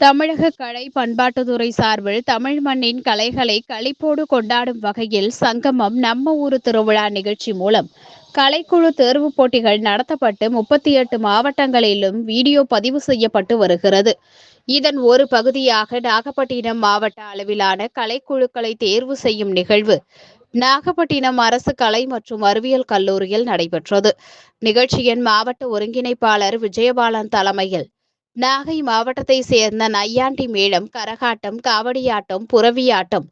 தமிழக கலை பண்பாட்டுத்துறை சார்பில் தமிழ் மண்ணின் கலைகளை களிப்போடு கொண்டாடும் வகையில் சங்கமம் நம்ம ஊரு திருவிழா நிகழ்ச்சி மூலம் கலைக்குழு தேர்வுப் போட்டிகள் நடத்தப்பட்டு முப்பத்தி எட்டு மாவட்டங்களிலும் வீடியோ பதிவு செய்யப்பட்டு வருகிறது. இதன் ஒரு பகுதியாக நாகப்பட்டினம் மாவட்ட அளவிலான கலைக்குழுக்களை தேர்வு செய்யும் நிகழ்வு நாகப்பட்டினம் அரசு கலை மற்றும் அறிவியல் கல்லூரியில் நடைபெற்றது. நிகழ்ச்சியின் மாவட்ட ஒருங்கிணைப்பாளர் விஜயபாலன் தலைமையில் நாகை மாவட்டத்தை சேர்ந்த நையாண்டி மேளம் கரகாட்டம் காவடியாட்டம் புறவியாட்டம்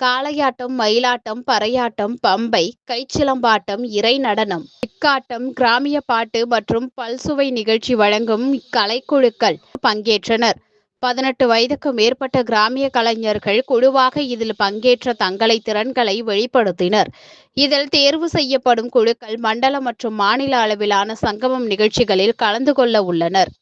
காளையாட்டம் மயிலாட்டம் பறையாட்டம் பம்பை கைச்சிலம்பாட்டம் இறை நடனம் இக்காட்டம் கிராமிய பாட்டு மற்றும் பல்சுவை நிகழ்ச்சி வழங்கும் கலைக்குழுக்கள் பங்கேற்றனர். பதினெட்டு வயதுக்கு மேற்பட்ட கிராமிய கலைஞர்கள் குழுவாக இதில் பங்கேற்ற தங்களை திறன்களை வெளிப்படுத்தினர். இதில் தேர்வு செய்யப்படும் குழுக்கள் மண்டல மற்றும் மாநில அளவிலான சங்கமம் நிகழ்ச்சிகளில் கலந்து கொள்ள உள்ளனர்.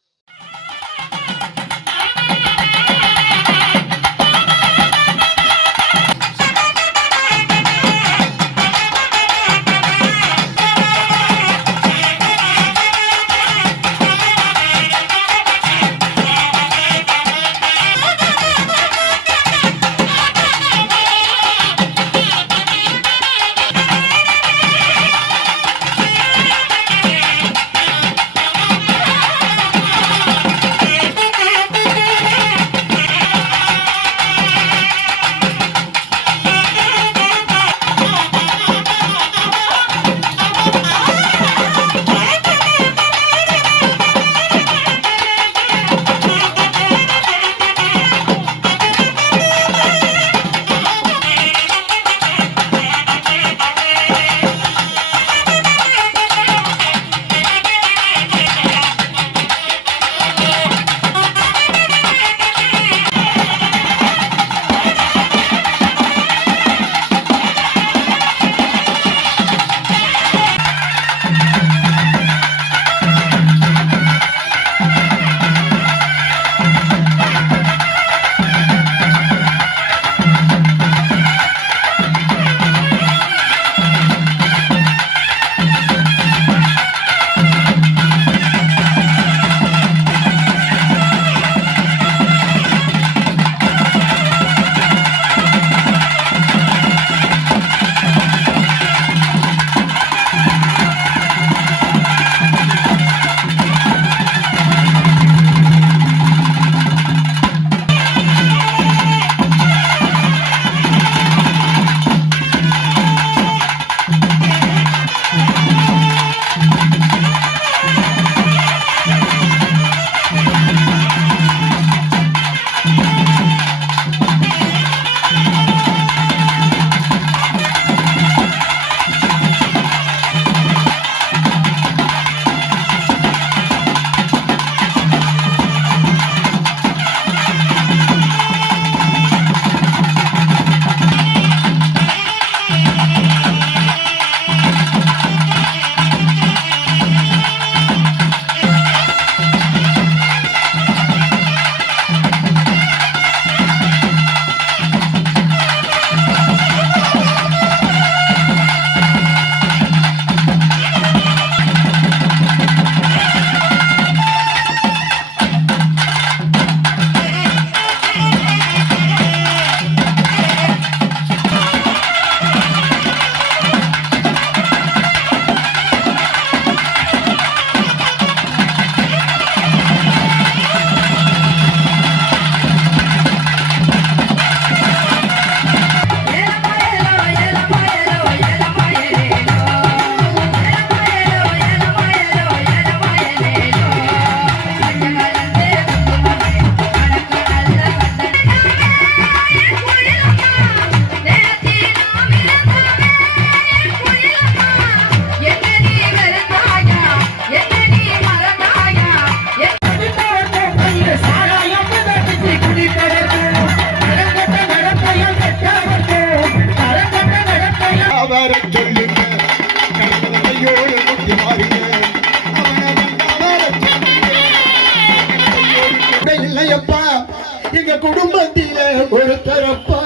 எங்க குடும்பத்தில ஒரு தரப்பா.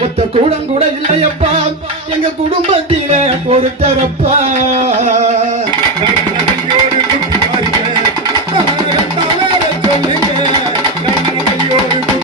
ஒத்த கூடம் கூட இல்லையப்பா. எங்க குடும்பத்தில ஒரு தரப்பா.